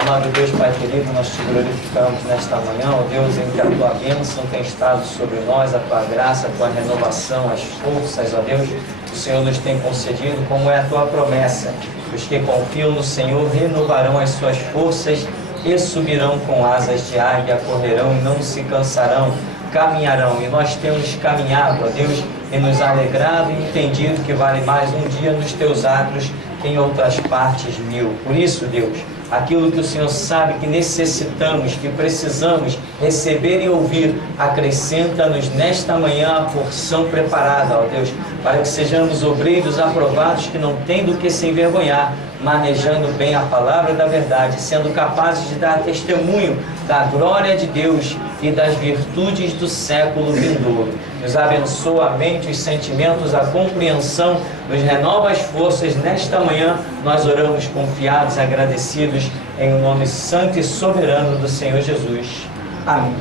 Amado Deus, Pai querido, nós te glorificamos nesta manhã, ó Deus, em que a tua bênção tem estado sobre nós, a tua graça, a tua renovação, as forças, ó Deus, o Senhor nos tem concedido, como é a tua promessa. Os que confiam no Senhor renovarão as suas forças e subirão com asas de águia, correrão e não se cansarão, caminharão. E nós temos caminhado, ó Deus, e nos alegrado e entendido que vale mais um dia nos teus atos que em outras partes 1000. Por isso, Deus, aquilo que o Senhor sabe que necessitamos, que precisamos receber e ouvir, acrescenta-nos nesta manhã a porção preparada, ó Deus, para que sejamos obreiros aprovados que não têm do que se envergonhar, manejando bem a palavra da verdade, sendo capazes de dar testemunho da glória de Deus e das virtudes do século vindouro. Nos abençoa a mente, os sentimentos, a compreensão, nos renova as forças. Nesta manhã nós oramos confiados, agradecidos, em o nome santo e soberano do Senhor Jesus. Amém.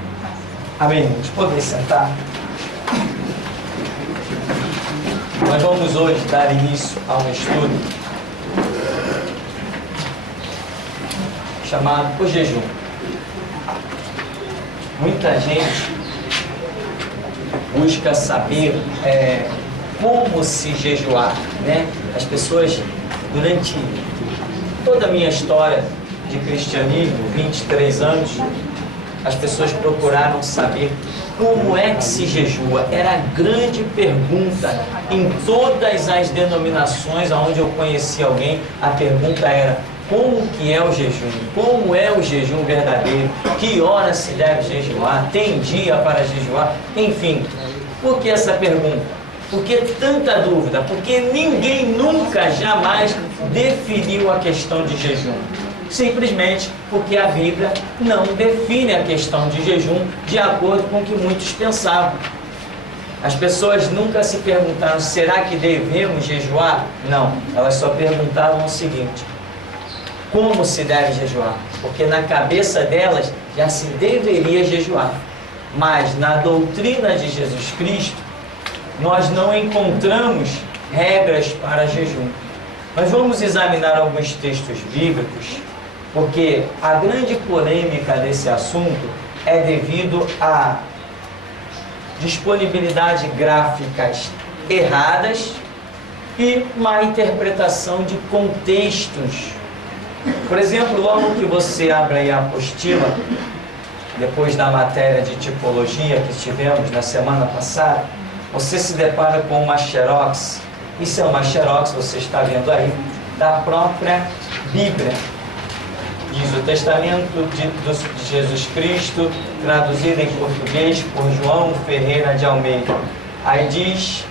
Amém. Vamos poder sentar. Nós vamos hoje dar início a um estudo chamado o jejum. Muita gente busca saber como se jejuar, né? As pessoas, durante toda a minha história de cristianismo, 23 anos, as pessoas procuraram saber como é que se jejua. Era a grande pergunta em todas as denominações onde eu conheci alguém. A pergunta era: como que é o jejum? Como é o jejum verdadeiro? Que hora se deve jejuar? Tem dia para jejuar? Enfim, por que essa pergunta? Por que tanta dúvida? Porque ninguém nunca, jamais definiu a questão de jejum. Simplesmente porque a Bíblia não define a questão de jejum de acordo com o que muitos pensavam. As pessoas nunca se perguntaram: será que devemos jejuar? Não, elas só perguntavam o seguinte: como se deve jejuar? Porque na cabeça delas já se deveria jejuar. Mas na doutrina de Jesus Cristo, nós não encontramos regras para jejum. Nós vamos examinar alguns textos bíblicos, porque a grande polêmica desse assunto é devido à disponibilidade de gráficas erradas e má interpretação de contextos. Por exemplo, logo que você abre aí a apostila, depois da matéria de tipologia que tivemos na semana passada, você se depara com uma xerox. Isso é uma xerox, você está vendo aí, da própria Bíblia. Diz o Testamento de Jesus Cristo, traduzido em português por João Ferreira de Almeida. Aí diz,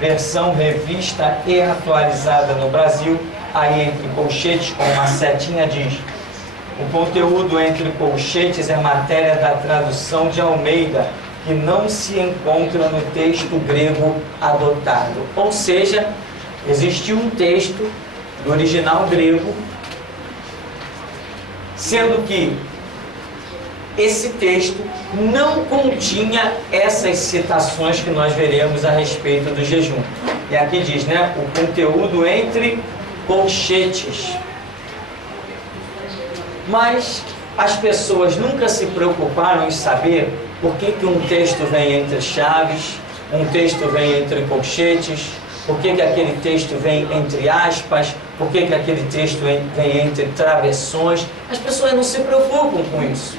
versão revista e atualizada no Brasil. Aí entre colchetes com uma setinha diz: o conteúdo entre colchetes é matéria da tradução de Almeida, que não se encontra no texto grego adotado. Ou seja, existiu um texto do original grego, sendo que esse texto não continha essas citações que nós veremos a respeito do jejum. E aqui diz, né, o conteúdo entre colchetes. Mas as pessoas nunca se preocuparam em saber por que um texto vem entre chaves, um texto vem entre colchetes, por que aquele texto vem entre aspas, por que aquele texto vem entre travessões. As pessoas não se preocupam com isso.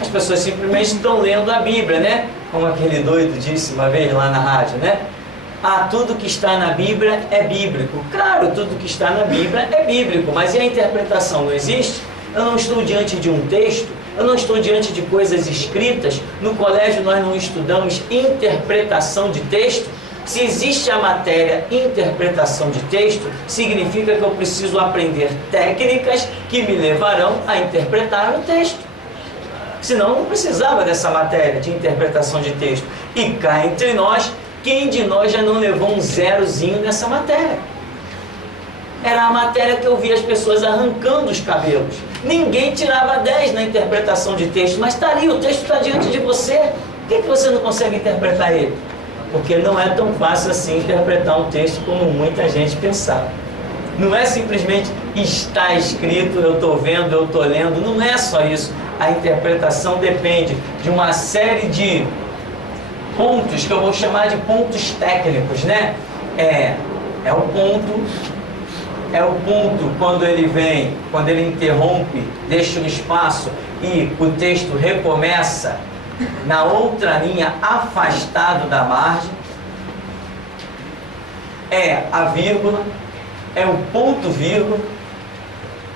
As pessoas simplesmente estão lendo a Bíblia, né? Como aquele doido disse uma vez lá na rádio, né? Ah, tudo que está na Bíblia é bíblico. Claro, tudo que está na Bíblia é bíblico, mas e a interpretação não existe? Eu não estou diante de um texto, eu não estou diante de coisas escritas. No colégio nós não estudamos interpretação de texto. Se existe a matéria interpretação de texto, significa que eu preciso aprender técnicas que me levarão a interpretar o texto. Senão eu não precisava dessa matéria de interpretação de texto. E cá entre nós, quem de nós já não levou um zerozinho nessa matéria? Era a matéria que eu via as pessoas arrancando os cabelos. Ninguém tirava 10 na interpretação de texto, mas está ali, o texto está diante de você. Por que você não consegue interpretar ele? Porque não é tão fácil assim interpretar um texto como muita gente pensava. Não é simplesmente está escrito, eu estou vendo, eu estou lendo. Não é só isso. A interpretação depende de uma série de pontos que eu vou chamar de pontos técnicos, né? É o ponto quando ele vem, quando ele interrompe, deixa um espaço e o texto recomeça na outra linha, afastado da margem. É a vírgula, é o ponto vírgula,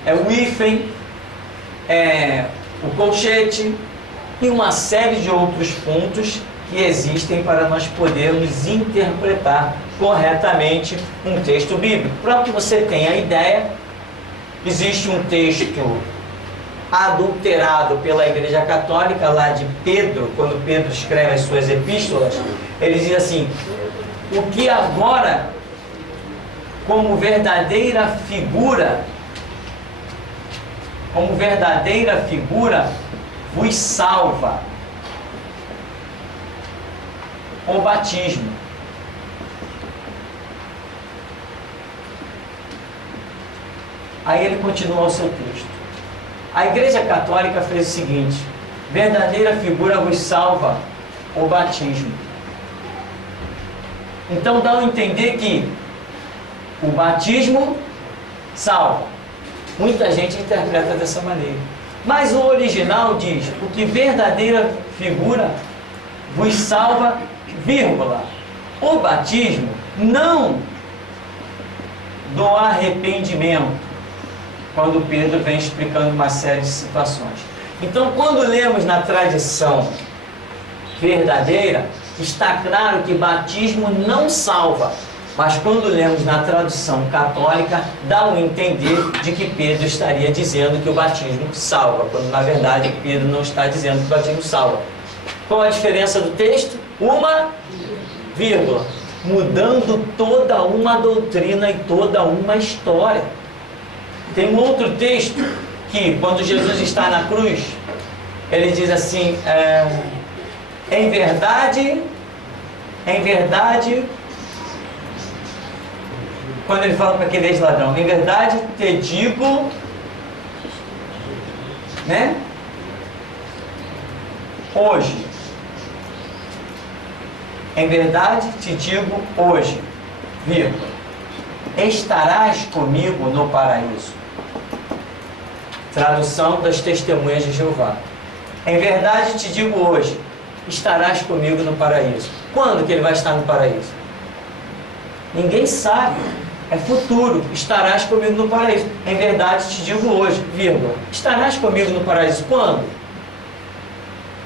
é o hífen, é o colchete e uma série de outros pontos que existem para nós podermos interpretar corretamente um texto bíblico. Para que você tenha a ideia, existe um texto adulterado pela Igreja Católica, lá de Pedro, quando Pedro escreve as suas epístolas, ele diz assim: o que agora, como verdadeira figura, vos salva, o batismo. Aí ele continua o seu texto. A Igreja Católica fez o seguinte: verdadeira figura vos salva, o batismo. Então dá a entender que o batismo salva. Muita gente interpreta dessa maneira. Mas o original diz: o que verdadeira figura vos salva, vírgula, o batismo não do arrependimento. Quando Pedro vem explicando uma série de situações. Então, quando lemos na tradição verdadeira, está claro que batismo não salva. Mas quando lemos na tradução católica, dá a entender de que Pedro estaria dizendo que o batismo salva, quando na verdade Pedro não está dizendo que o batismo salva. Qual a diferença do texto? Uma vírgula, mudando toda uma doutrina e toda uma história. Tem um outro texto que, quando Jesus está na cruz, ele diz assim: em verdade, quando ele fala para aquele ex-ladrão, em verdade te digo, né? Hoje, em verdade te digo hoje, vírgula, estarás comigo no paraíso. Tradução das Testemunhas de Jeová. Em verdade te digo hoje, estarás comigo no paraíso. Quando que ele vai estar no paraíso? Ninguém sabe. É futuro. Estarás comigo no paraíso. Em verdade te digo hoje, vírgula, estarás comigo no paraíso. Quando?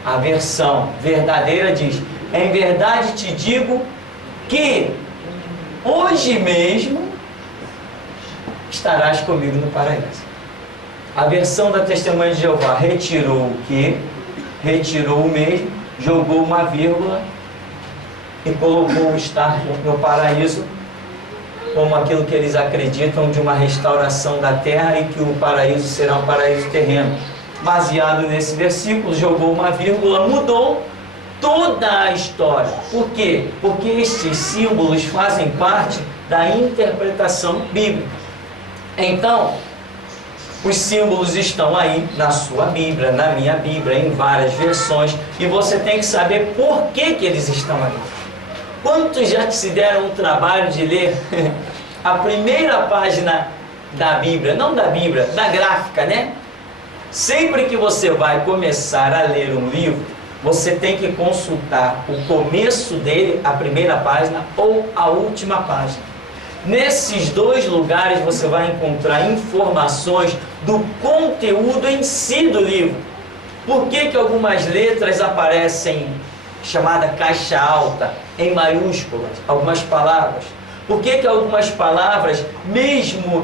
A versão verdadeira diz: em verdade te digo que hoje mesmo estarás comigo no paraíso. A versão da Testemunha de Jeová retirou o que? Retirou o mesmo, jogou uma vírgula e colocou o estar no paraíso como aquilo que eles acreditam de uma restauração da terra e que o paraíso será um paraíso terreno. Baseado nesse versículo, jogou uma vírgula, mudou toda a história. Por quê? Porque estes símbolos fazem parte da interpretação bíblica. Então, os símbolos estão aí na sua Bíblia, na minha Bíblia, em várias versões, e você tem que saber por que eles estão aí. Quantos já se deram o trabalho de ler a primeira página da Bíblia, não da Bíblia, da gráfica, né? Sempre que você vai começar a ler um livro, você tem que consultar o começo dele, a primeira página, ou a última página. Nesses dois lugares você vai encontrar informações do conteúdo em si do livro. Por que algumas letras aparecem chamada caixa alta, em maiúsculas, algumas palavras? Por que algumas palavras, mesmo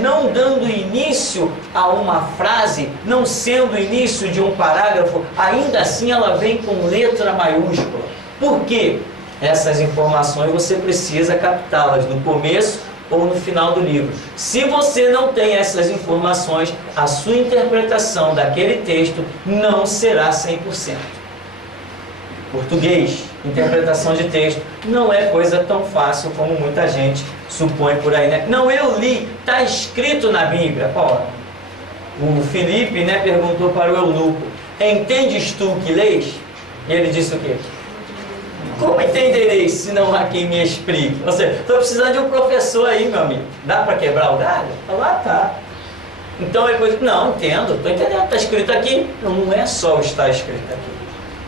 não dando início a uma frase, não sendo o início de um parágrafo, ainda assim ela vem com letra maiúscula? Por quê? Essas informações você precisa captá-las no começo ou no final do livro. Se você não tem essas informações, a sua interpretação daquele texto não será 100%. Português, interpretação de texto, não é coisa tão fácil como muita gente supõe por aí, né? Não, eu li, está escrito na Bíblia. Ó, o Filipe, né, perguntou para o eunuco: entendes tu que lês? E ele disse o quê? Como entendereis se não há quem me explique? Ou seja, estou precisando de um professor aí, meu amigo. Dá para quebrar o galho? Lá tá. Então ele disse: não, entendo, estou entendendo, está escrito aqui. Não é só o está escrito aqui.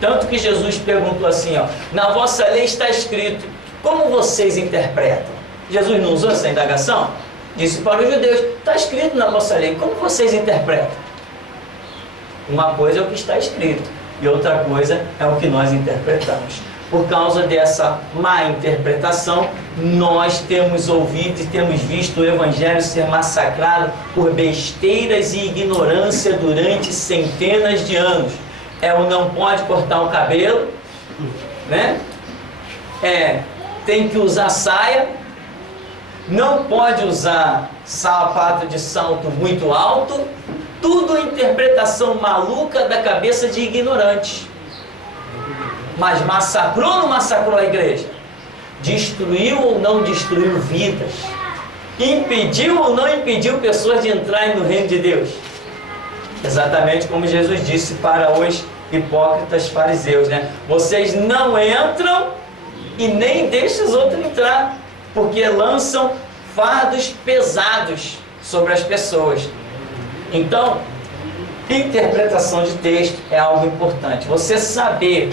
Tanto que Jesus perguntou assim, ó: na vossa lei está escrito, como vocês interpretam? Jesus não usou essa indagação? Disse para os judeus: está escrito na vossa lei, como vocês interpretam? Uma coisa é o que está escrito, e outra coisa é o que nós interpretamos. Por causa dessa má interpretação, nós temos ouvido e temos visto o Evangelho ser massacrado por besteiras e ignorância durante centenas de anos. É o não pode cortar o cabelo, né? Tem que usar saia, não pode usar sapato de salto muito alto, tudo interpretação maluca da cabeça de ignorantes. Mas massacrou ou não massacrou a igreja? Destruiu ou não destruiu vidas? Impediu ou não impediu pessoas de entrarem no reino de Deus? Exatamente como Jesus disse para os hipócritas fariseus, né? Vocês não entram e nem deixam os outros entrar, porque lançam fardos pesados sobre as pessoas. Então, interpretação de texto é algo importante. Você saber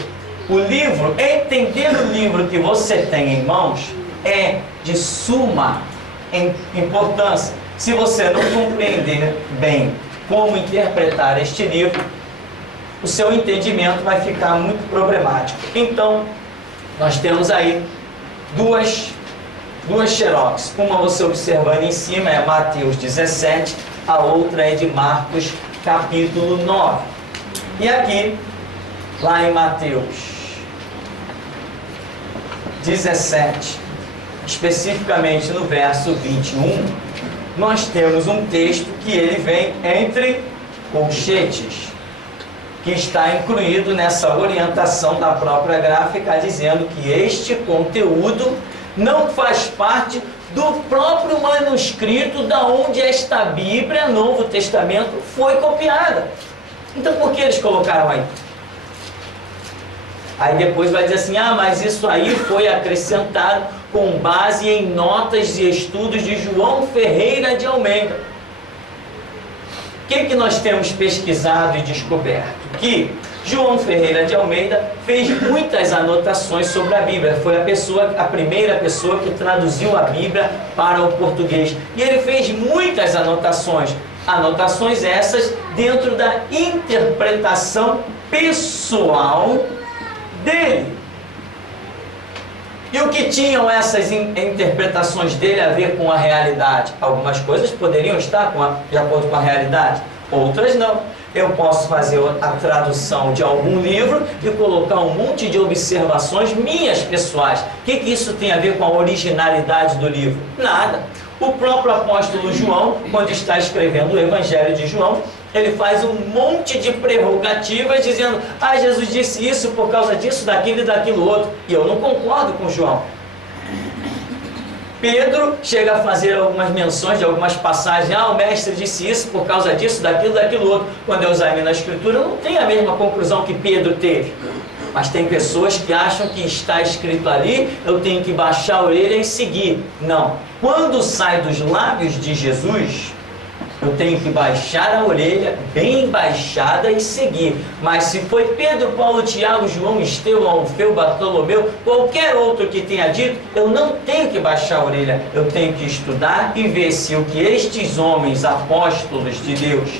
o livro, entender o livro que você tem em mãos, é de suma importância. Se você não compreender bem como interpretar este livro, o seu entendimento vai ficar muito problemático. Então, nós temos aí duas xerox. Uma você observando em cima é Mateus 17, a outra é de Marcos capítulo 9. E aqui, lá em Mateus 17, especificamente no verso 21, nós temos um texto que ele vem entre colchetes, que está incluído nessa orientação da própria gráfica, dizendo que este conteúdo não faz parte do próprio manuscrito da onde esta Bíblia, Novo Testamento, foi copiada. Então por que eles colocaram aí? Aí depois vai dizer assim: ah, mas isso aí foi acrescentado com base em notas e estudos de João Ferreira de Almeida. O que nós temos pesquisado e descoberto? Que João Ferreira de Almeida fez muitas anotações sobre a Bíblia. Foi a primeira pessoa que traduziu a Bíblia para o português. E ele fez muitas anotações. Anotações essas dentro da interpretação pessoal dele. E o que tinham essas interpretações dele a ver com a realidade? Algumas coisas poderiam estar de acordo com a realidade, outras não. Eu posso fazer a tradução de algum livro e colocar um monte de observações minhas pessoais. O que isso tem a ver com a originalidade do livro? Nada. O próprio apóstolo João, quando está escrevendo o Evangelho de João, ele faz um monte de prerrogativas dizendo: ah, Jesus disse isso por causa disso, daquilo e daquilo outro. E eu não concordo com João. Pedro chega a fazer algumas menções de algumas passagens: ah, o mestre disse isso por causa disso, daquilo, daquilo outro. Quando eu examino a Escritura, eu não tenho a mesma conclusão que Pedro teve. Mas tem pessoas que acham que está escrito ali, eu tenho que baixar a orelha e seguir. Não. Quando sai dos lábios de Jesus, eu tenho que baixar a orelha, bem baixada, e seguir. Mas se foi Pedro, Paulo, Tiago, João, Estevão, Alfeu, Bartolomeu, qualquer outro que tenha dito, eu não tenho que baixar a orelha. Eu tenho que estudar e ver se o que estes homens, apóstolos de Deus,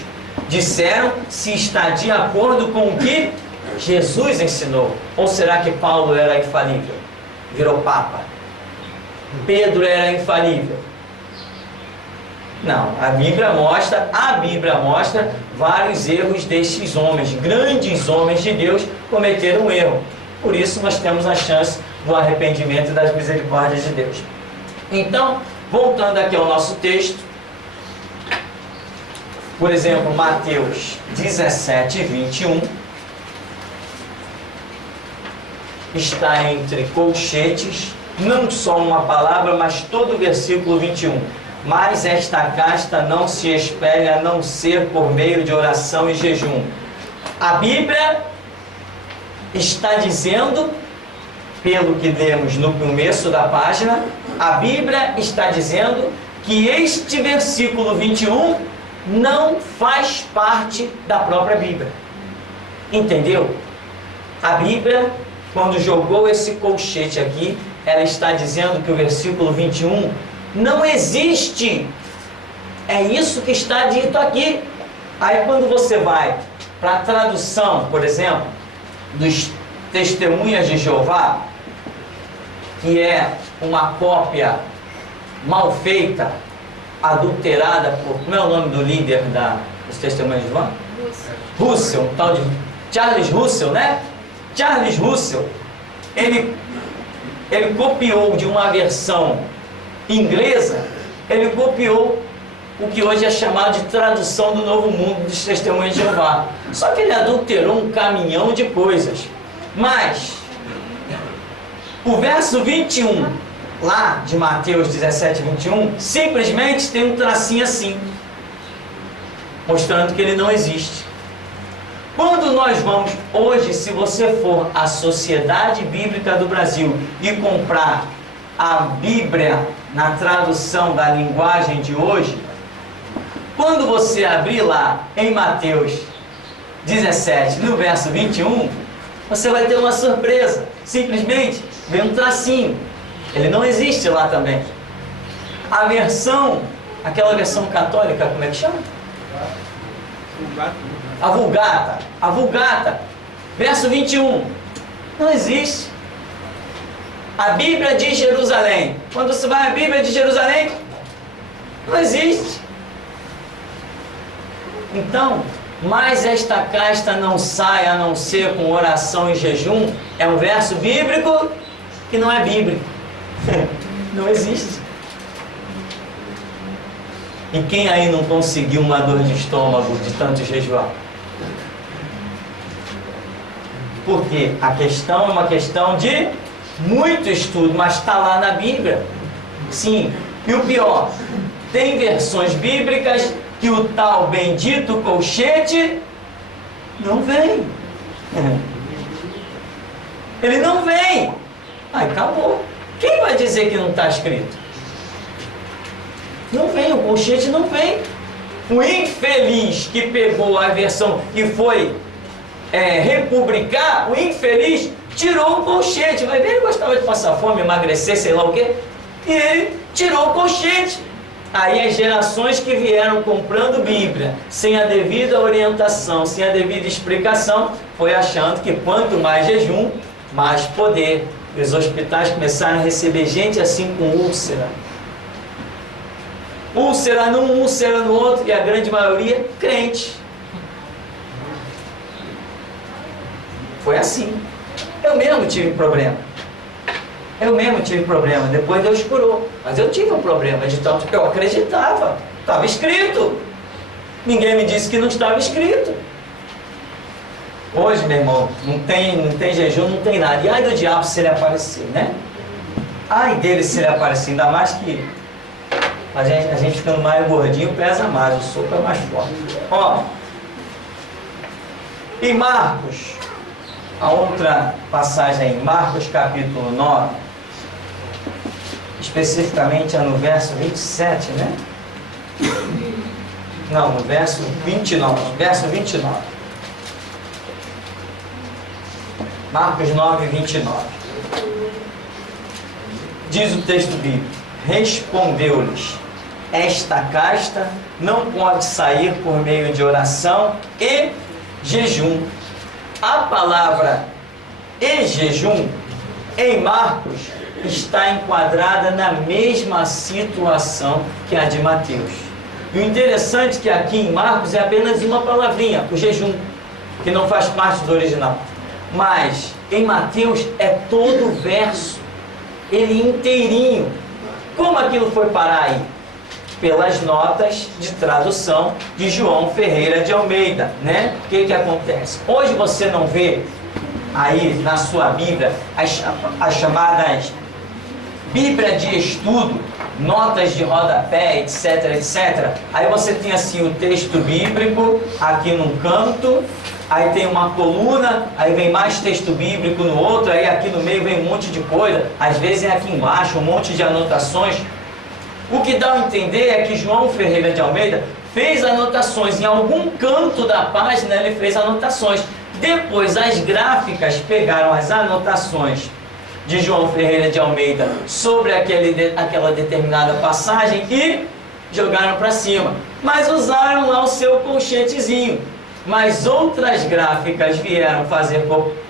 disseram, se está de acordo com o que Jesus ensinou. Ou será que Paulo era infalível? Virou papa. Pedro era infalível? Não, a Bíblia mostra vários erros destes homens, grandes homens de Deus, cometeram um erro. Por isso nós temos a chance do arrependimento e das misericórdias de Deus. Então, voltando aqui ao nosso texto, por exemplo, Mateus 17, 21, está entre colchetes, não só uma palavra, mas todo o versículo 21. Mas esta casta não se espelha a não ser por meio de oração e jejum. A Bíblia está dizendo, pelo que lemos no começo da página, a Bíblia está dizendo que este versículo 21 não faz parte da própria Bíblia. Entendeu? A Bíblia, quando jogou esse colchete aqui, ela está dizendo que o versículo 21 não existe. É isso que está dito aqui. Aí quando você vai para a tradução, por exemplo, dos Testemunhas de Jeová, que é uma cópia mal feita, adulterada por... Como é o nome do líder dos Testemunhas de Jeová? Russell, um tal de Charles Russell, né? Charles Russell, ele copiou de uma versão inglesa, ele copiou o que hoje é chamado de tradução do Novo Mundo dos Testemunhas de Jeová. Só que ele adulterou um caminhão de coisas. Mas o verso 21, lá de Mateus 17, 21, simplesmente tem um tracinho assim, mostrando que ele não existe. Quando nós vamos, hoje, se você for à Sociedade Bíblica do Brasil e comprar a Bíblia na tradução da linguagem de hoje, quando você abrir lá em Mateus 17, no verso 21, você vai ter uma surpresa. Simplesmente vem um tracinho. Ele não existe lá também. A versão, aquela versão católica, como é que chama? A Vulgata, verso 21, não existe. A Bíblia de Jerusalém, quando você vai à Bíblia de Jerusalém, não existe. Então, mas esta casta não sai a não ser com oração e jejum, é um verso bíblico que não é bíblico. Não existe. E quem aí não conseguiu uma dor de estômago de tanto jejuar? Porque a questão é uma questão de muito estudo, mas está lá na Bíblia. Sim, e o pior, tem versões bíblicas que o tal bendito colchete não vem. Ele não vem. Aí acabou. Quem vai dizer que não está escrito? Não vem, o colchete não vem. O infeliz que pegou a versão que foi republicar, o infeliz tirou o colchete. Vai ver, ele gostava de passar fome, emagrecer, sei lá o quê. E ele tirou o colchete. Aí as gerações que vieram comprando Bíblia, sem a devida orientação, sem a devida explicação, foi achando que quanto mais jejum, mais poder. E os hospitais começaram a receber gente assim com úlcera. Úlcera num, úlcera no outro, e a grande maioria crente. Foi assim. Eu mesmo tive problema. Depois Deus curou. Mas eu tive um problema de tanto que eu acreditava. Estava escrito. Ninguém me disse que não estava escrito. Hoje, meu irmão, não tem jejum, não tem nada. E ai do diabo se ele aparecer, né? Ai dele se ele aparecer. Ainda mais que a gente ficando mais gordinho pesa mais. O soco é mais forte. Ó. Em Marcos, a outra passagem em Marcos capítulo 9, especificamente é no verso 27, né? Não, no verso 29. Verso 29. Marcos 9, 29. Diz o texto bíblico: respondeu-lhes: esta casta não pode sair por meio de oração e jejum. A palavra e jejum em Marcos está enquadrada na mesma situação que a de Mateus. E o interessante é que aqui em Marcos é apenas uma palavrinha, o jejum, que não faz parte do original. Mas em Mateus é todo o verso, ele inteirinho. Como aquilo foi parar aí? Pelas notas de tradução de João Ferreira de Almeida, né? O que acontece? Hoje você não vê aí na sua Bíblia as chamadas Bíblia de estudo, notas de rodapé, etc, etc. Aí você tem assim o texto bíblico aqui num canto, aí tem uma coluna, aí vem mais texto bíblico no outro, aí aqui no meio vem um monte de coisa, às vezes é aqui embaixo um monte de anotações. O que dá a entender é que João Ferreira de Almeida fez anotações, em algum canto da página ele fez anotações. Depois as gráficas pegaram as anotações de João Ferreira de Almeida sobre aquela determinada passagem e jogaram para cima. Mas usaram lá o seu colchetezinho. Mas outras gráficas vieram fazer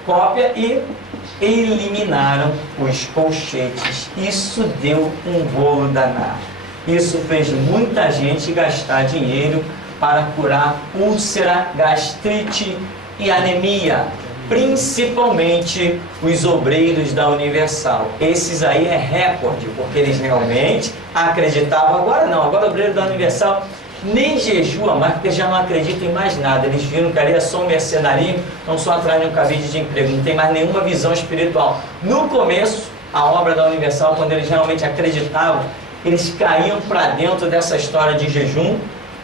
cópia e eliminaram os colchetes. Isso deu um rolo danado. Isso fez muita gente gastar dinheiro para curar úlcera, gastrite e anemia, principalmente os obreiros da Universal. Esses aí é recorde, porque eles realmente acreditavam. Agora não, agora o obreiro da Universal nem jejua mais, porque já não acredita em mais nada. Eles viram que ali é só um mercenarismo, estão só atrás de um cabide de emprego, não tem mais nenhuma visão espiritual. No começo, a obra da Universal, quando eles realmente acreditavam, eles caíam para dentro dessa história de jejum.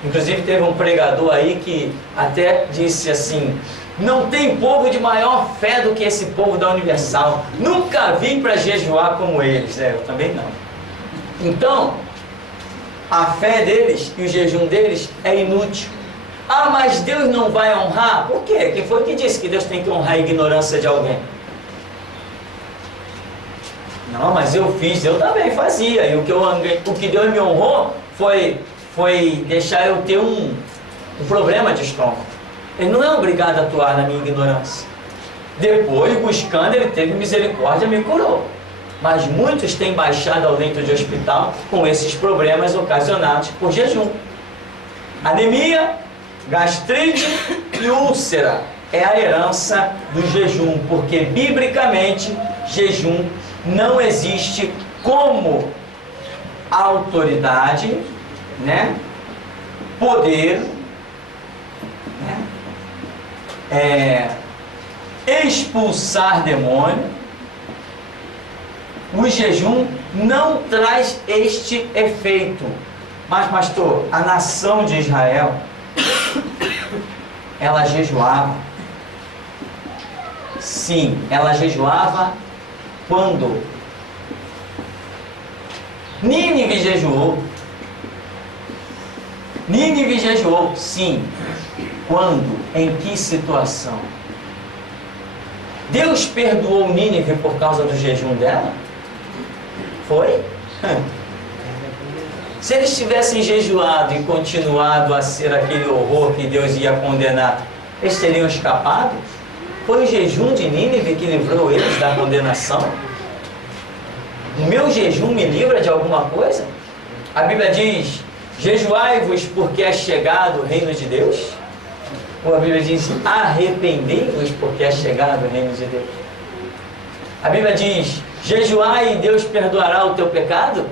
Inclusive teve um pregador aí que até disse assim: não tem povo de maior fé do que esse povo da Universal. Nunca vim para jejuar como eles. Eu também não. Então, a fé deles e o jejum deles é inútil. Ah, mas Deus não vai honrar? Por quê? Quem foi que disse que Deus tem que honrar a ignorância de alguém? Não, mas eu fiz, eu também fazia. E o que Deus me honrou foi deixar eu ter um problema de estômago. Ele não é obrigado a atuar na minha ignorância. Depois, buscando, ele teve misericórdia e me curou. Mas muitos têm baixado ao leito de hospital com esses problemas ocasionados por jejum. Anemia, gastrite e úlcera é a herança do jejum, porque biblicamente jejum não existe como autoridade, né? Poder, né? Expulsar demônio. O jejum não traz este efeito. Mas, pastor, a nação de Israel, ela jejuava. Sim, ela jejuava quando Nínive jejuou. Nínive jejuou, sim. Quando? Em que situação? Deus perdoou Nínive por causa do jejum dela? Foi? Se eles tivessem jejuado e continuado a ser aquele horror que Deus ia condenar, eles teriam escapado? Foi o jejum de Nínive que livrou eles da condenação? O meu jejum me livra de alguma coisa? A Bíblia diz: jejuai-vos porque é chegado o reino de Deus? Ou a Bíblia diz: arrependei-vos porque é chegado o reino de Deus? A Bíblia diz: jejuai e Deus perdoará o teu pecado?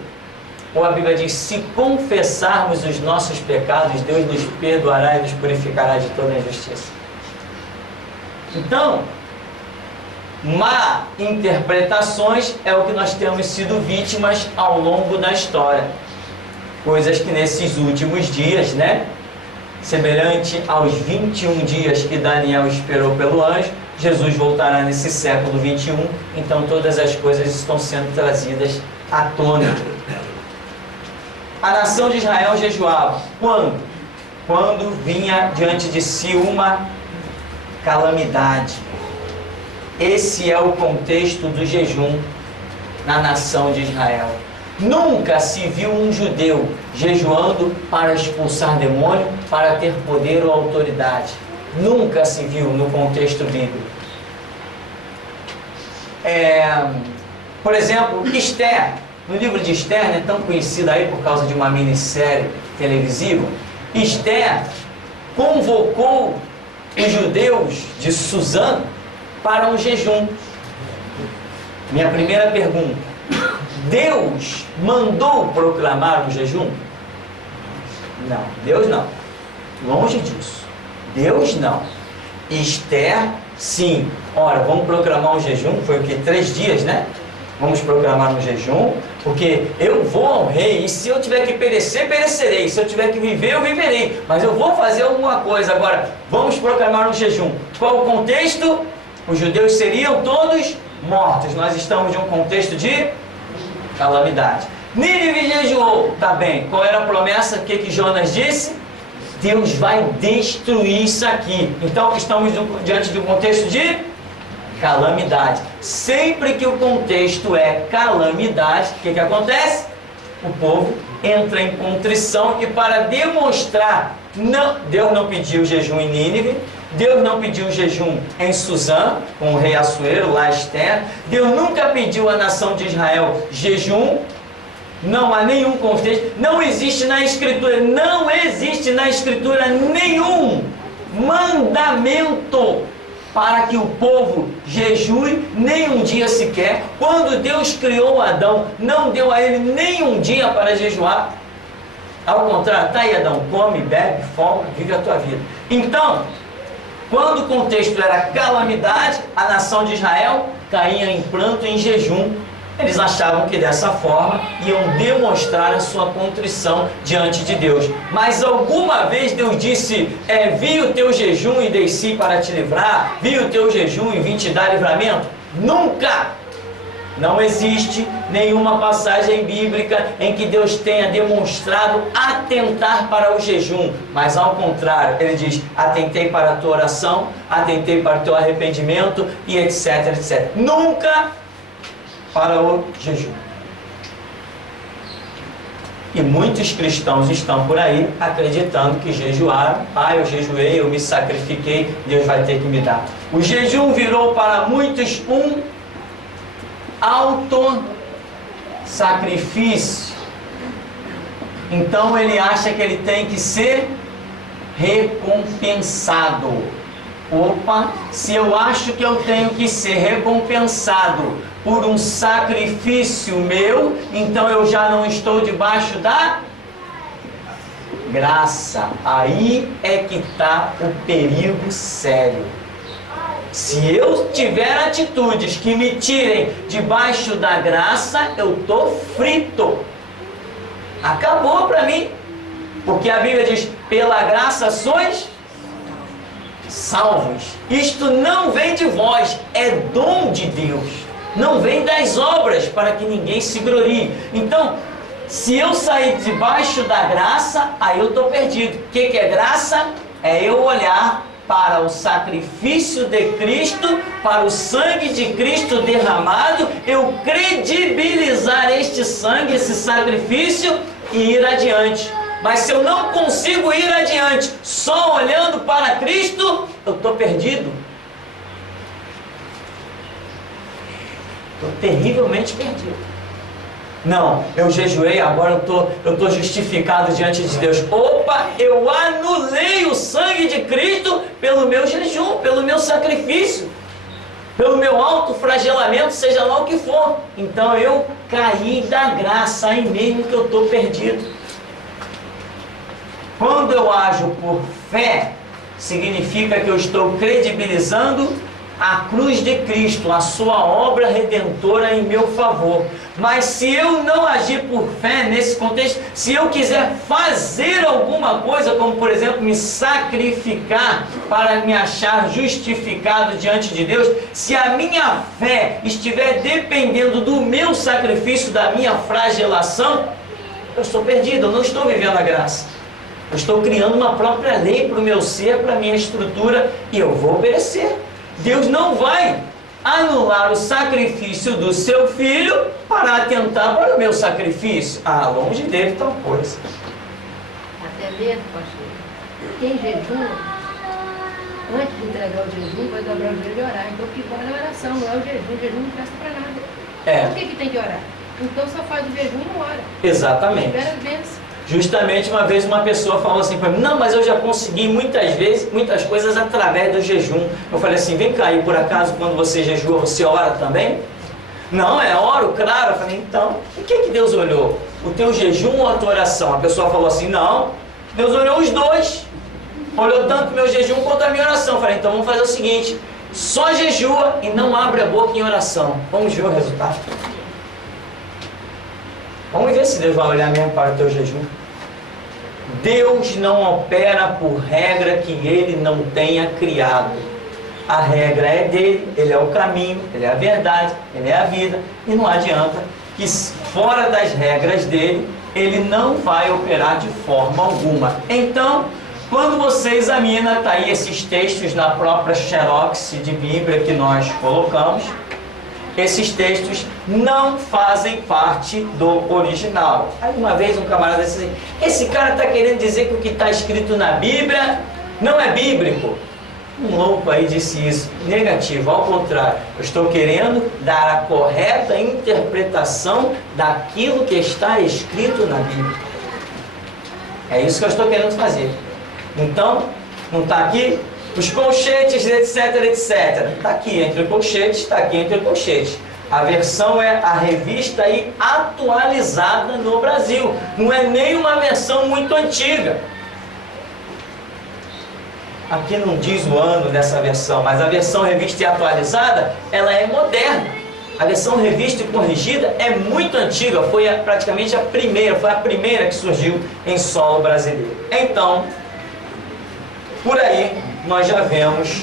Ou a Bíblia diz: se confessarmos os nossos pecados, Deus nos perdoará e nos purificará de toda injustiça? Então, má interpretações é o que nós temos sido vítimas ao longo da história. Coisas que nesses últimos dias, né? Semelhante aos 21 dias que Daniel esperou pelo anjo, Jesus voltará nesse século 21, então todas as coisas estão sendo trazidas à tona. A nação de Israel jejuava. Quando? Quando vinha diante de si uma calamidade. Esse é o contexto do jejum na nação de Israel. Nunca se viu um judeu jejuando para expulsar demônio, para ter poder ou autoridade. Nunca se viu no contexto bíblico. Por exemplo, Esther. No livro de Esther, né, tão conhecida aí por causa de uma minissérie televisiva, Esther convocou os judeus de Suzã para um jejum. Minha primeira pergunta: Deus mandou proclamar um jejum? Não, Deus não. Longe disso. Deus não. Esther, sim. Ora, vamos proclamar um jejum? Foi o que? 3 dias, né? Vamos proclamar um jejum, porque eu vou ao rei, e se eu tiver que perecer, perecerei. Se eu tiver que viver, eu viverei. Mas eu vou fazer alguma coisa. Agora, vamos proclamar um jejum. Qual o contexto? Os judeus seriam todos mortos. Nós estamos de um contexto de calamidade. Nínive jejuou, tá bem. Qual era a promessa? O que Jonas disse? Deus vai destruir isso aqui. Então estamos diante de um contexto de calamidade. Sempre que o contexto é calamidade, o que acontece? O povo entra em contrição, e para demonstrar, Deus não pediu jejum em Nínive, Deus não pediu jejum em Suzã, com o rei Assuero, lá Esther. Deus nunca pediu à nação de Israel jejum. Não há nenhum contexto, não existe na Escritura nenhum mandamento para que o povo jejue nem um dia sequer. Quando Deus criou Adão, não deu a ele nem um dia para jejuar. Ao contrário, tá aí Adão, come, bebe, folga, vive a tua vida. Então, quando o contexto era calamidade, a nação de Israel caía em pranto e em jejum. Eles achavam que dessa forma iam demonstrar a sua contrição diante de Deus. Mas alguma vez Deus disse, vi o teu jejum e desci para te livrar? Vi o teu jejum e vim te dar livramento? Nunca! Não existe nenhuma passagem bíblica em que Deus tenha demonstrado atentar para o jejum. Mas ao contrário, Ele diz, atentei para a tua oração, atentei para o teu arrependimento e etc, etc. Nunca para o jejum. E muitos cristãos estão por aí acreditando que jejuaram. Eu jejuei, eu me sacrifiquei, Deus vai ter que me dar. O jejum virou para muitos um auto-sacrifício. Então ele acha que ele tem que ser recompensado. Opa, se eu acho que eu tenho que ser recompensado por um sacrifício meu, então eu já não estou debaixo da graça. Aí é que está o perigo sério. Se eu tiver atitudes que me tirem debaixo da graça, eu estou frito. Acabou para mim. Porque a Bíblia diz, pela graça sois salvos. Isto não vem de vós, é dom de Deus. Não vem das obras, para que ninguém se glorie. Então, se eu sair debaixo da graça, aí eu estou perdido. O que é graça? É eu olhar para o sacrifício de Cristo, para o sangue de Cristo derramado, eu credibilizar este sangue, esse sacrifício, e ir adiante. Mas se eu não consigo ir adiante só olhando para Cristo, eu estou perdido. Estou terrivelmente perdido. Não, eu jejuei, agora eu tô justificado diante de Deus. Opa, eu anulei o sangue de Cristo pelo meu jejum, pelo meu sacrifício, pelo meu autoflagelamento, seja lá o que for. Então eu caí da graça, aí mesmo que eu estou perdido. Quando eu ajo por fé, significa que eu estou credibilizando a cruz de Cristo, a sua obra redentora em meu favor. Mas se eu não agir por fé nesse contexto, se eu quiser fazer alguma coisa, como por exemplo me sacrificar para me achar justificado diante de Deus, se a minha fé estiver dependendo do meu sacrifício, da minha flagelação, eu estou perdido, eu não estou vivendo a graça. Eu estou criando uma própria lei para o meu ser, para a minha estrutura, e eu vou obedecer. Deus não vai anular o sacrifício do seu filho para atentar para o meu sacrifício. Longe dele tal coisa. Até mesmo, pastor, quem jejua, antes de entregar o jejum, vai dobrar o joelho e orar. Então o que vale é a oração, não é o jejum. O jejum não presta para nada. Por que tem que orar? Então só faz o jejum e não ora. Exatamente. Espera a bênção. Justamente uma vez uma pessoa falou assim para mim, não, mas eu já consegui muitas coisas através do jejum. Eu falei assim, vem cá, e por acaso quando você jejua, você ora também? Não, oro, claro. Eu falei, então, o que Deus olhou? O teu jejum ou a tua oração? A pessoa falou assim, não, Deus olhou os dois. Olhou tanto o meu jejum quanto a minha oração. Eu falei, então vamos fazer o seguinte, só jejua e não abre a boca em oração. Vamos ver o resultado. Vamos ver se Deus vai olhar mesmo para o teu jejum. Deus não opera por regra que Ele não tenha criado. A regra é dele, Ele é o caminho, Ele é a verdade, Ele é a vida. E não adianta que fora das regras dele, Ele não vai operar de forma alguma. Então, quando você examina, está aí esses textos na própria xerox de Bíblia que nós colocamos, esses textos não fazem parte do original. Aí uma vez um camarada disse assim, esse cara está querendo dizer que o que está escrito na Bíblia não é bíblico. Um louco aí disse isso. Negativo, ao contrário. Eu estou querendo dar a correta interpretação daquilo que está escrito na Bíblia. É isso que eu estou querendo fazer. Então, não está aqui? Os colchetes, etc, etc. Está aqui entre colchetes, está aqui entre colchetes. A versão é a revista aí atualizada no Brasil. Não é nem uma versão muito antiga. Aqui não diz o ano dessa versão, mas a versão revista e atualizada, ela é moderna. A versão revista e corrigida é muito antiga, foi praticamente a primeira que surgiu em solo brasileiro. Então, por aí, nós já vemos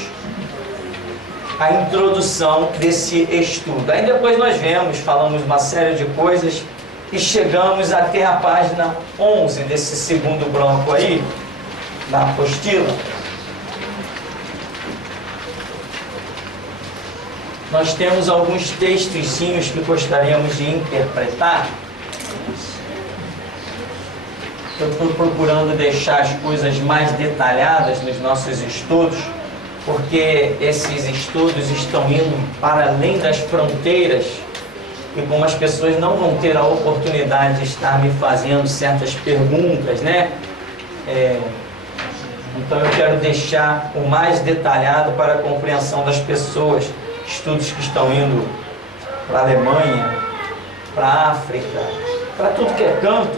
a introdução desse estudo. Aí depois nós falamos uma série de coisas e chegamos até a página 11 desse segundo bloco aí, da apostila. Nós temos alguns textozinhos que gostaríamos de interpretar. Eu estou procurando deixar as coisas mais detalhadas nos nossos estudos, porque esses estudos estão indo para além das fronteiras e como as pessoas não vão ter a oportunidade de estar me fazendo certas perguntas, né? Então eu quero deixar o mais detalhado para a compreensão das pessoas. Estudos que estão indo para a Alemanha, para a África, para tudo que é canto,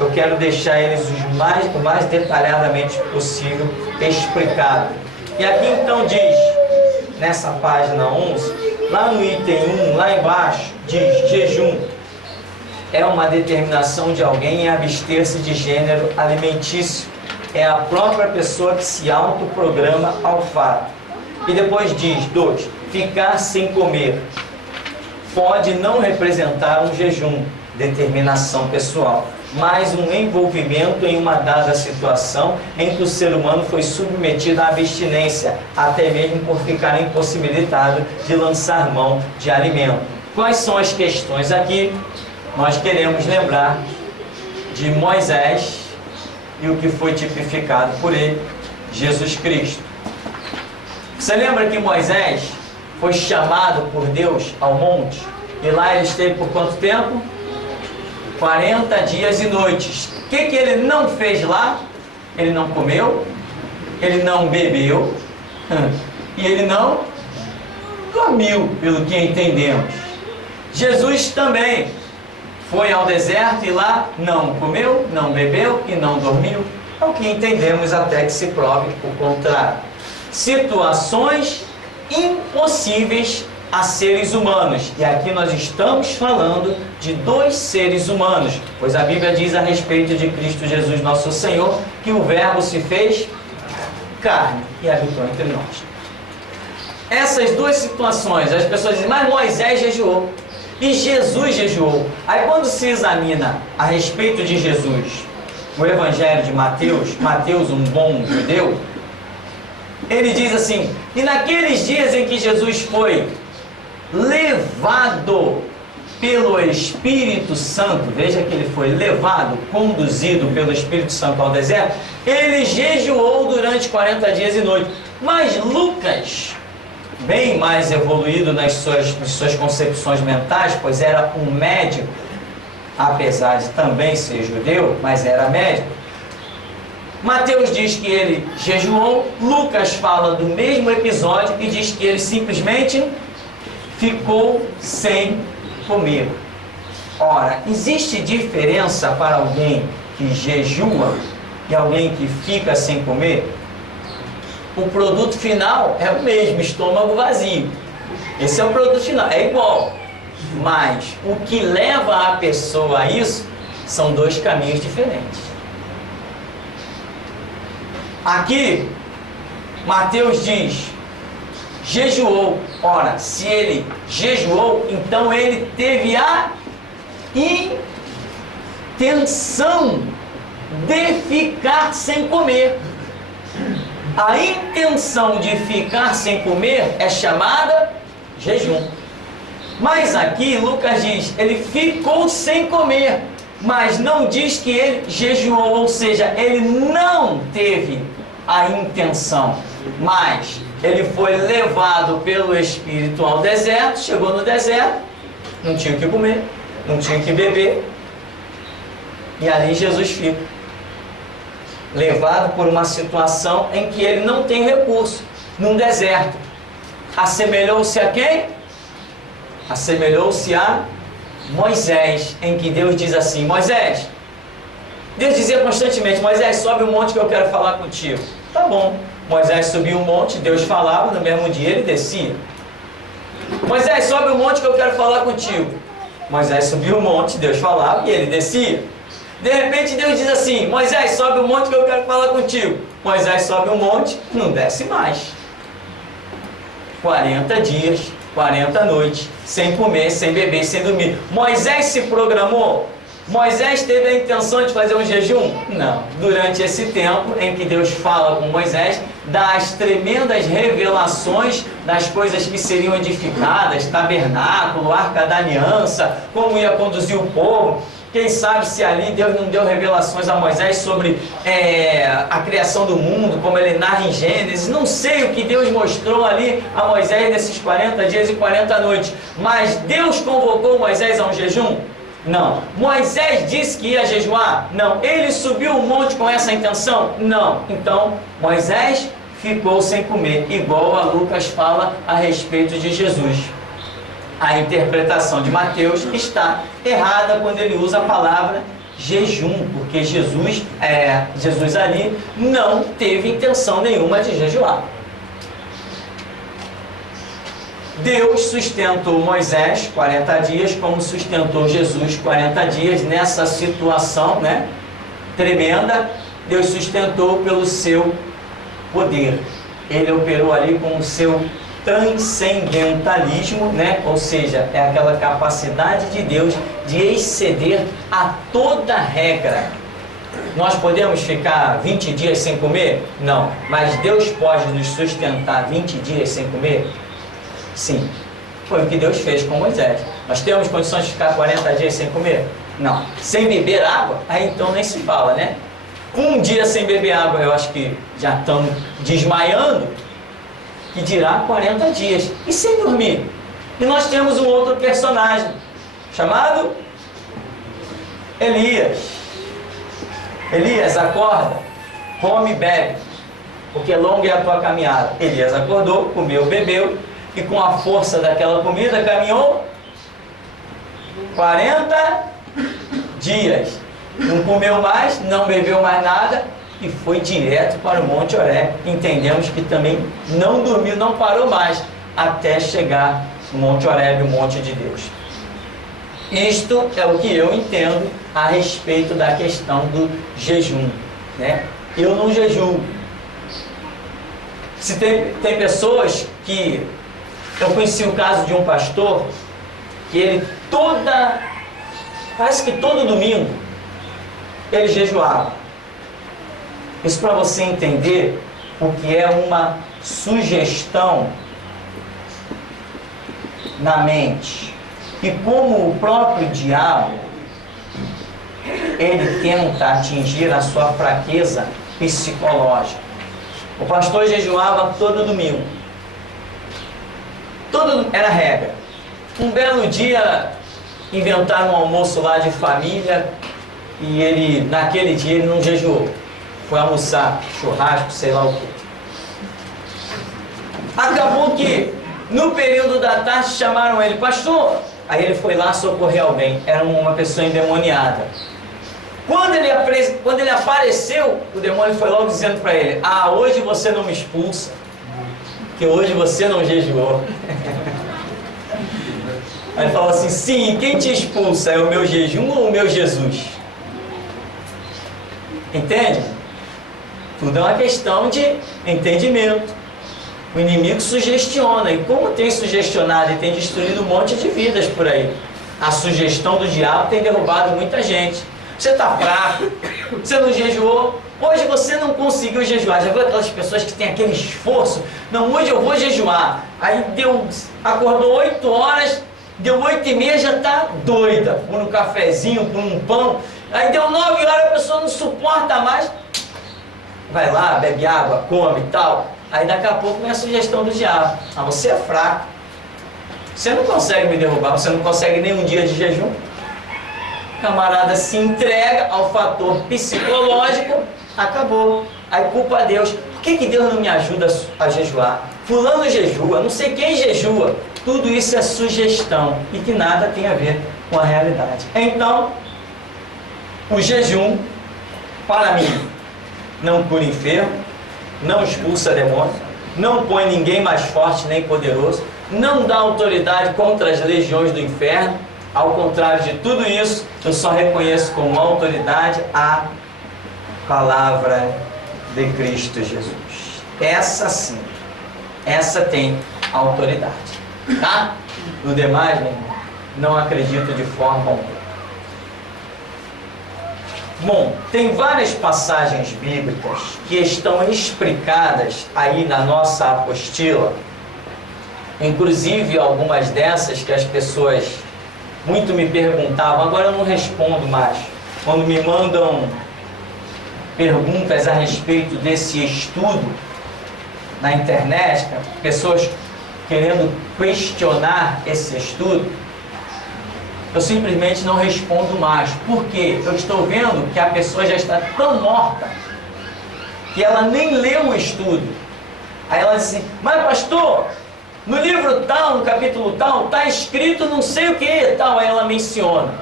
eu quero deixar eles o mais detalhadamente possível explicado. E aqui então diz, nessa página 11, lá no item 1, lá embaixo, diz, jejum é uma determinação de alguém em abster-se de gênero alimentício. É a própria pessoa que se autoprograma ao fato. E depois diz, 2, ficar sem comer pode não representar um jejum, determinação pessoal, mas um envolvimento em uma dada situação em que o ser humano foi submetido à abstinência, até mesmo por ficar impossibilitado de lançar mão de alimento. Quais são as questões aqui? Nós queremos lembrar de Moisés e o que foi tipificado por ele, Jesus Cristo. Você lembra que Moisés foi chamado por Deus ao monte? E lá ele esteve por quanto tempo? 40 dias e noites. O que ele não fez lá? Ele não comeu, ele não bebeu e ele não dormiu, pelo que entendemos. Jesus também foi ao deserto e lá não comeu, não bebeu e não dormiu. É o que entendemos até que se prove o contrário. Situações impossíveis a seres humanos. E aqui nós estamos falando de 2 seres humanos, pois a Bíblia diz a respeito de Cristo Jesus nosso Senhor, que o Verbo se fez carne e habitou entre nós. Essas 2 situações, as pessoas dizem, mas Moisés jejuou e Jesus jejuou. Aí quando se examina a respeito de Jesus, o Evangelho de Mateus, um bom judeu, ele diz assim, e naqueles dias em que Jesus foi levado pelo Espírito Santo, veja que ele foi levado, conduzido pelo Espírito Santo ao deserto, ele jejuou durante 40 dias e noites. Mas Lucas, bem mais evoluído nas suas concepções mentais, pois era um médico, apesar de também ser judeu, mas era médico, Mateus diz que ele jejuou, Lucas fala do mesmo episódio e diz que ele simplesmente ficou sem comer. Ora, existe diferença para alguém que jejua e alguém que fica sem comer? O produto final é o mesmo, estômago vazio. Esse é o produto final, é igual. Mas o que leva a pessoa a isso São dois caminhos diferentes. Aqui, Mateus diz, jejuou. Ora, se ele jejuou, então ele teve a intenção de ficar sem comer. A intenção de ficar sem comer é chamada jejum. Mas aqui Lucas diz, ele ficou sem comer, mas não diz que ele jejuou, ou seja, ele não teve a intenção, mas ele foi levado pelo Espírito ao deserto, chegou no deserto, não tinha o que comer, não tinha o que beber, e ali Jesus fica, levado por uma situação em que ele não tem recurso, num deserto. Assemelhou-se a quem? Assemelhou-se a Moisés, em que Deus diz assim, Moisés, Deus dizia constantemente, Moisés, sobe o monte que eu quero falar contigo. Tá bom, Moisés subiu o monte, Deus falava, no mesmo dia ele descia. Moisés, sobe o monte que eu quero falar contigo. Moisés subiu o monte, Deus falava e ele descia. De repente Deus diz assim, Moisés, sobe o monte que eu quero falar contigo. Moisés sobe o monte, não desce mais. 40 dias, 40 noites, sem comer, sem beber, sem dormir. Moisés se programou? Moisés teve a intenção de fazer um jejum? Não. Durante esse tempo em que Deus fala com Moisés, dá as tremendas revelações das coisas que seriam edificadas, tabernáculo, arca da aliança, como ia conduzir o povo. Quem sabe se ali Deus não deu revelações a Moisés sobre a criação do mundo, como ele narra em Gênesis. Não sei o que Deus mostrou ali a Moisés nesses 40 dias e 40 noites. Mas Deus convocou Moisés a um jejum? Não. Moisés disse que ia jejuar? Não. Ele subiu o monte com essa intenção? Não. Então, Moisés ficou sem comer, igual a Lucas fala a respeito de Jesus. A interpretação de Mateus está errada quando ele usa a palavra jejum, porque Jesus ali não teve intenção nenhuma de jejuar. Deus sustentou Moisés 40 dias, como sustentou Jesus 40 dias nessa situação, tremenda. Deus sustentou pelo seu poder. Ele operou ali com o seu transcendentalismo, ou seja, é aquela capacidade de Deus de exceder a toda regra. Nós podemos ficar 20 dias sem comer? Não. Mas Deus pode nos sustentar 20 dias sem comer? Sim. Foi o que Deus fez com Moisés. Nós temos condições de ficar 40 dias sem comer? Não. Sem beber água? Aí então nem se fala, Um dia sem beber água, eu acho que já estamos desmaiando, que dirá 40 dias. E sem dormir? E nós temos um outro personagem, chamado Elias. Elias, acorda, come e bebe, porque longa é a tua caminhada. Elias acordou, comeu, bebeu, e com a força daquela comida caminhou 40 dias. Não comeu mais, não bebeu mais nada e foi direto para o Monte Horebe. Entendemos que também não dormiu, não parou mais até chegar no Monte Horebe, o monte de Deus. Isto é o que eu entendo a respeito da questão do jejum, Eu não jejuo. Se tem pessoas que... Eu conheci o caso de um pastor que ele parece que todo domingo ele jejuava. Isso para você entender o que é uma sugestão na mente. E como o próprio diabo, ele tenta atingir a sua fraqueza psicológica. O pastor jejuava todo domingo. Era regra. Um belo dia, inventaram um almoço lá de família e ele, naquele dia, ele não jejuou. Foi almoçar, churrasco, sei lá o quê. Acabou que, no período da tarde, chamaram ele, pastor. Aí ele foi lá socorrer alguém. Era uma pessoa endemoniada. Quando ele apareceu, o demônio foi logo dizendo para ele, hoje você não me expulsa, que hoje você não jejuou. Aí ele falou assim, sim, quem te expulsa? É o meu jejum ou o meu Jesus? Entende? Tudo é uma questão de entendimento. O inimigo sugestiona, e como tem sugestionado e tem destruído um monte de vidas por aí. A sugestão do diabo tem derrubado muita gente. Você está fraco, você não jejuou, hoje você não conseguiu jejuar. Já viu aquelas pessoas que têm aquele esforço? Não, hoje eu vou jejuar. Aí acordou 8 horas, deu 8h30, já está doida, por um cafezinho, por um pão. Aí deu 9 horas, a pessoa não suporta mais. Vai lá, bebe água, come e tal. Aí daqui a pouco vem a sugestão do diabo. Ah, você é fraco. Você não consegue me derrubar, você não consegue nem um dia de jejum. O camarada se entrega ao fator psicológico, acabou. Aí culpa a Deus. Por que Deus não me ajuda a jejuar? Fulano jejua, não sei quem jejua. Tudo isso é sugestão e que nada tem a ver com a realidade. Então, o jejum, para mim, não cura enfermo, não expulsa demônio, não põe ninguém mais forte nem poderoso, não dá autoridade contra as legiões do inferno. Ao contrário de tudo isso, eu só reconheço como autoridade a palavra de Cristo Jesus. Essa sim, essa tem autoridade. Tá? No demais, meu irmão, não acredito de forma alguma. Bom, tem várias passagens bíblicas que estão explicadas aí na nossa apostila. Inclusive algumas dessas que as pessoas muito me perguntavam, agora eu não respondo mais. Quando me mandam perguntas a respeito desse estudo na internet, pessoas querendo questionar esse estudo, eu simplesmente não respondo mais. Por quê? Eu estou vendo que a pessoa já está tão morta que ela nem leu o estudo. Aí ela diz assim, mas pastor, no livro tal, no capítulo tal, está escrito não sei o que tal. Aí ela menciona.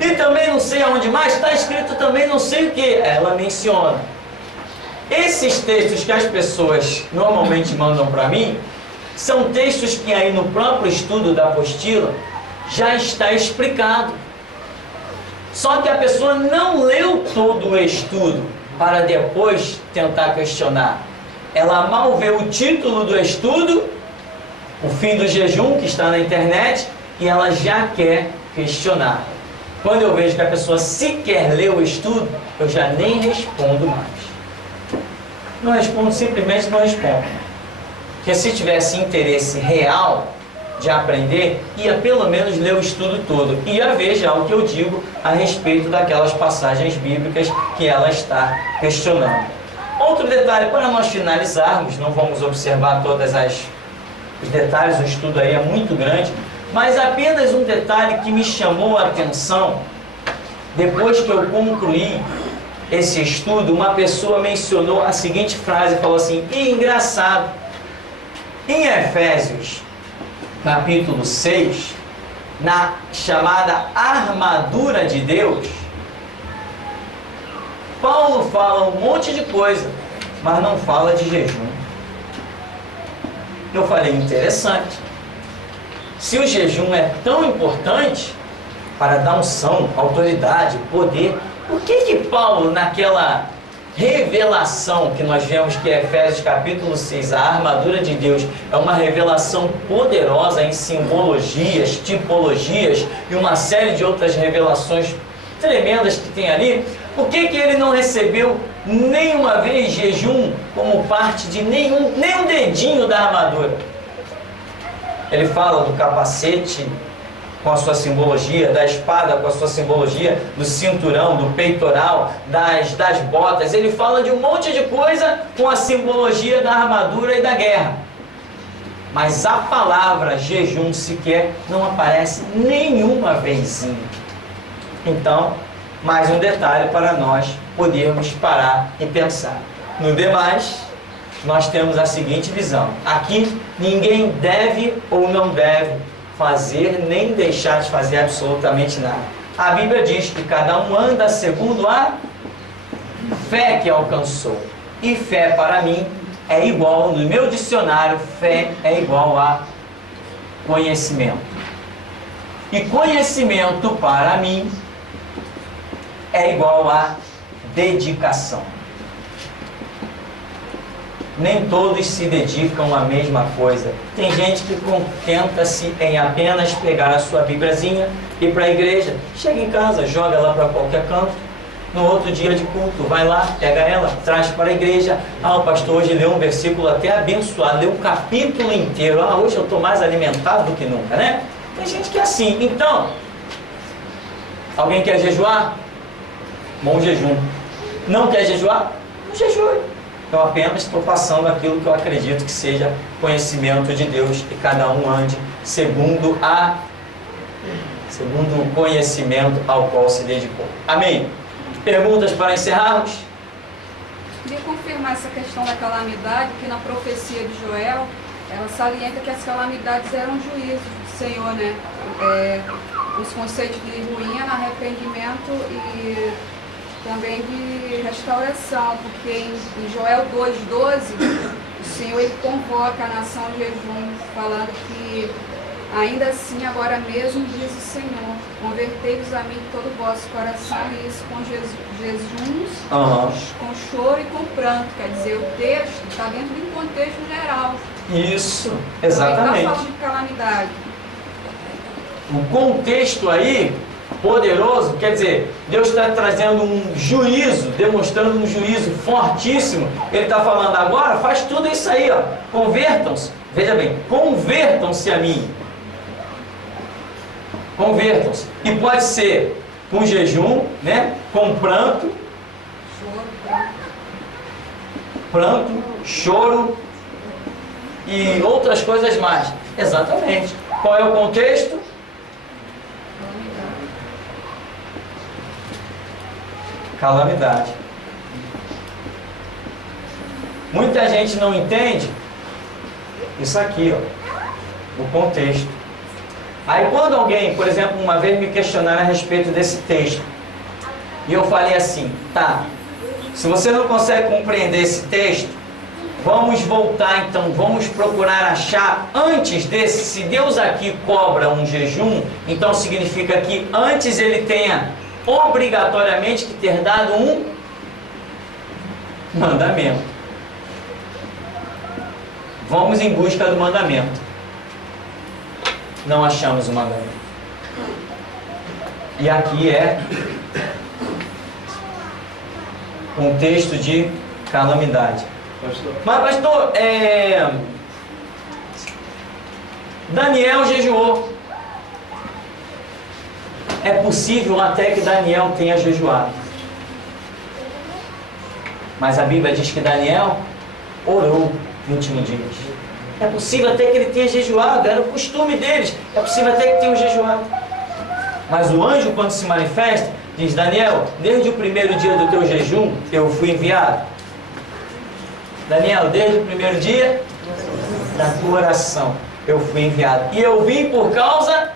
E também não sei aonde mais, está escrito também não sei o que. Ela menciona. Esses textos que as pessoas normalmente mandam para mim, são textos que aí no próprio estudo da apostila já está explicado. Só que a pessoa não leu todo o estudo para depois tentar questionar. Ela mal vê o título do estudo, o fim do jejum, que está na internet, e ela já quer questionar. Quando eu vejo que a pessoa sequer leu o estudo, eu já nem respondo mais. Não respondo, simplesmente não respondo. Porque se tivesse interesse real de aprender, ia pelo menos ler o estudo todo, ia ver já o que eu digo a respeito daquelas passagens bíblicas que ela está questionando. Outro detalhe, para nós finalizarmos, não vamos observar todos os detalhes, o estudo aí é muito grande, mas apenas um detalhe que me chamou a atenção, depois que eu concluí esse estudo, uma pessoa mencionou a seguinte frase, falou assim, e engraçado, em Efésios, capítulo 6, na chamada armadura de Deus, Paulo fala um monte de coisa, mas não fala de jejum. Eu falei, interessante. Se o jejum é tão importante para dar unção, autoridade, poder, por que Paulo, naquela revelação que nós vemos que é Efésios capítulo 6, a armadura de Deus, é uma revelação poderosa em simbologias, tipologias e uma série de outras revelações tremendas que tem ali, por que ele não recebeu nenhuma vez jejum como parte de nem um dedinho da armadura? Ele fala do capacete com a sua simbologia, da espada com a sua simbologia, do cinturão, do peitoral, das botas. Ele fala de um monte de coisa com a simbologia da armadura e da guerra. Mas a palavra jejum sequer não aparece nenhuma vezinha. Então, mais um detalhe para nós podermos parar e pensar. No demais, nós temos a seguinte visão. Aqui, ninguém deve ou não deve fazer, nem deixar de fazer absolutamente nada. A Bíblia diz que cada um anda segundo a fé que alcançou. E fé para mim é igual, no meu dicionário, fé é igual a conhecimento. E conhecimento para mim é igual a dedicação. Nem todos se dedicam à mesma coisa. Tem gente que contenta-se em apenas pegar a sua Bíbliazinha, ir para a igreja, chega em casa, joga lá para qualquer canto, no outro dia de culto, vai lá, pega ela, traz para a igreja. O pastor hoje leu um versículo até abençoado, leu um capítulo inteiro. Hoje eu estou mais alimentado do que nunca, né? Tem gente que é assim. Então, alguém quer jejuar? Bom jejum. Não quer jejuar? Não jejue. Eu apenas estou passando aquilo que eu acredito que seja conhecimento de Deus, e cada um ande segundo o conhecimento ao qual se dedicou. Amém? Perguntas para encerrarmos? Queria confirmar essa questão da calamidade, que na profecia de Joel, ela salienta que as calamidades eram juízos do Senhor, né? Os conceitos de ruína, arrependimento e também de restauração, porque em Joel 2,12, o Senhor ele convoca a nação de jejum, falando que ainda assim, agora mesmo, diz o Senhor, convertei-vos a mim de todo o vosso coração, e isso com jejuns, com choro e com pranto. Quer dizer, o texto está dentro de um contexto geral. Isso, exatamente. Não está falando de calamidade. O contexto aí, poderoso, quer dizer, Deus está trazendo um juízo, demonstrando um juízo fortíssimo. Ele está falando agora, faz tudo isso aí, ó. Convertam-se, veja bem, convertam-se a mim. Convertam-se. E pode ser com jejum, né? Com pranto, choro e outras coisas mais. Exatamente. Qual é o contexto? Calamidade. Muita gente não entende isso aqui, ó, o contexto. Aí quando alguém, por exemplo, uma vez me questionaram a respeito desse texto, e eu falei assim, tá, se você não consegue compreender esse texto, vamos voltar então, vamos procurar achar antes desse. Se Deus aqui cobra um jejum, então significa que antes ele tenha obrigatoriamente que ter dado um mandamento. Vamos em busca do mandamento. Não achamos o mandamento. E aqui é contexto de calamidade. Mas pastor, Daniel jejuou. É possível até que Daniel tenha jejuado. Mas a Bíblia diz que Daniel orou 21 dias. É possível até que ele tenha jejuado, era o costume deles. É possível até que tenha jejuado. Mas o anjo, quando se manifesta, diz: Daniel, desde o primeiro dia do teu jejum, eu fui enviado. Daniel, desde o primeiro dia da tua oração, eu fui enviado. E eu vim por causa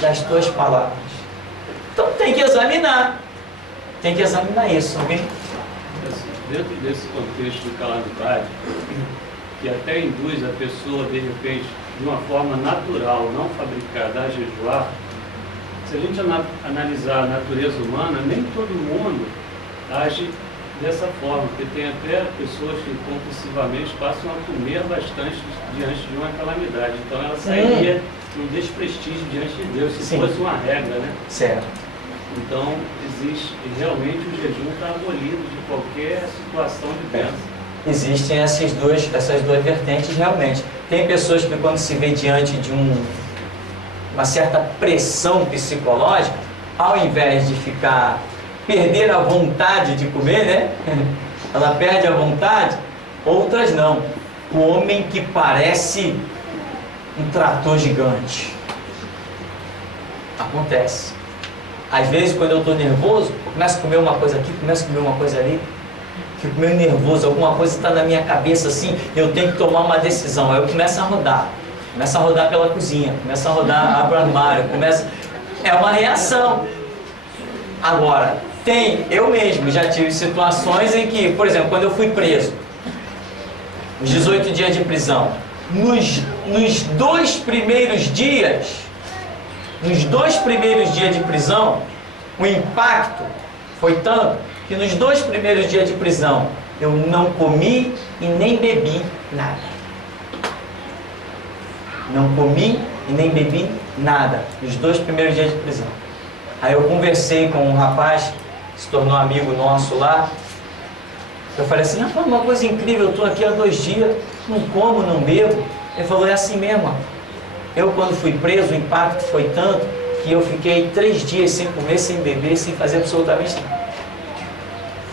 das tuas palavras. Então tem que examinar. Tem que examinar isso, ok? Dentro desse contexto de calamidade, que até induz a pessoa, de repente, de uma forma natural, não fabricada, a jejuar, se a gente analisar a natureza humana, nem todo mundo age dessa forma, porque tem até pessoas que compulsivamente passam a comer bastante diante de uma calamidade. Então ela sairia num desprestígio diante de Deus, se fosse uma regra, né? Certo. Então existe, e realmente o jejum está abolido de qualquer situação de bênção. Existem essas duas vertentes realmente. Tem pessoas que quando se vê diante de uma certa pressão psicológica, ao invés de perder a vontade de comer, né? Ela perde a vontade. Outras não. O homem que parece um trator gigante. Acontece. Às vezes, quando eu estou nervoso, eu começo a comer uma coisa aqui, começo a comer uma coisa ali, fico meio nervoso, alguma coisa está na minha cabeça assim, eu tenho que tomar uma decisão. Aí eu começo a rodar pela cozinha, começo a rodar, abro o armário, é uma reação. Agora, eu mesmo já tive situações em que, por exemplo, quando eu fui preso, os 18 dias de prisão, nos dois primeiros dias de prisão, o impacto foi tanto que nos 2 primeiros dias de prisão eu não comi e nem bebi nada. Não comi e nem bebi nada nos 2 primeiros dias de prisão. Aí eu conversei com um rapaz que se tornou amigo nosso lá. Eu falei assim, rapaz, uma coisa incrível, eu estou aqui há 2 dias, não como, não bebo. Ele falou, é assim mesmo. Eu quando fui preso, o impacto foi tanto que eu fiquei 3 dias sem comer, sem beber, sem fazer absolutamente nada.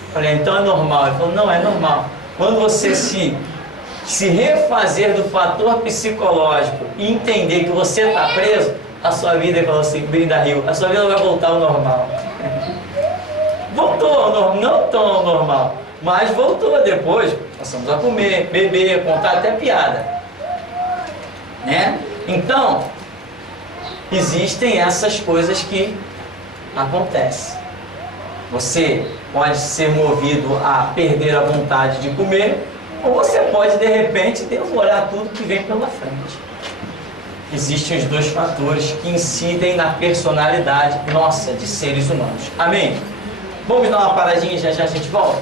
Eu falei, então é normal. Ele falou, não é normal. Quando você se refazer do fator psicológico e entender que você está preso, a sua vida, ele falou assim, Brenda Rio, a sua vida vai voltar ao normal. Voltou ao normal, não tão ao normal, mas voltou depois. Passamos a comer, beber, contar até piada, né? Então, existem essas coisas que acontecem. Você pode ser movido a perder a vontade de comer, ou você pode, de repente, devorar tudo que vem pela frente. Existem os 2 fatores que incidem na personalidade nossa de seres humanos. Amém? Vamos dar uma paradinha e já já a gente volta?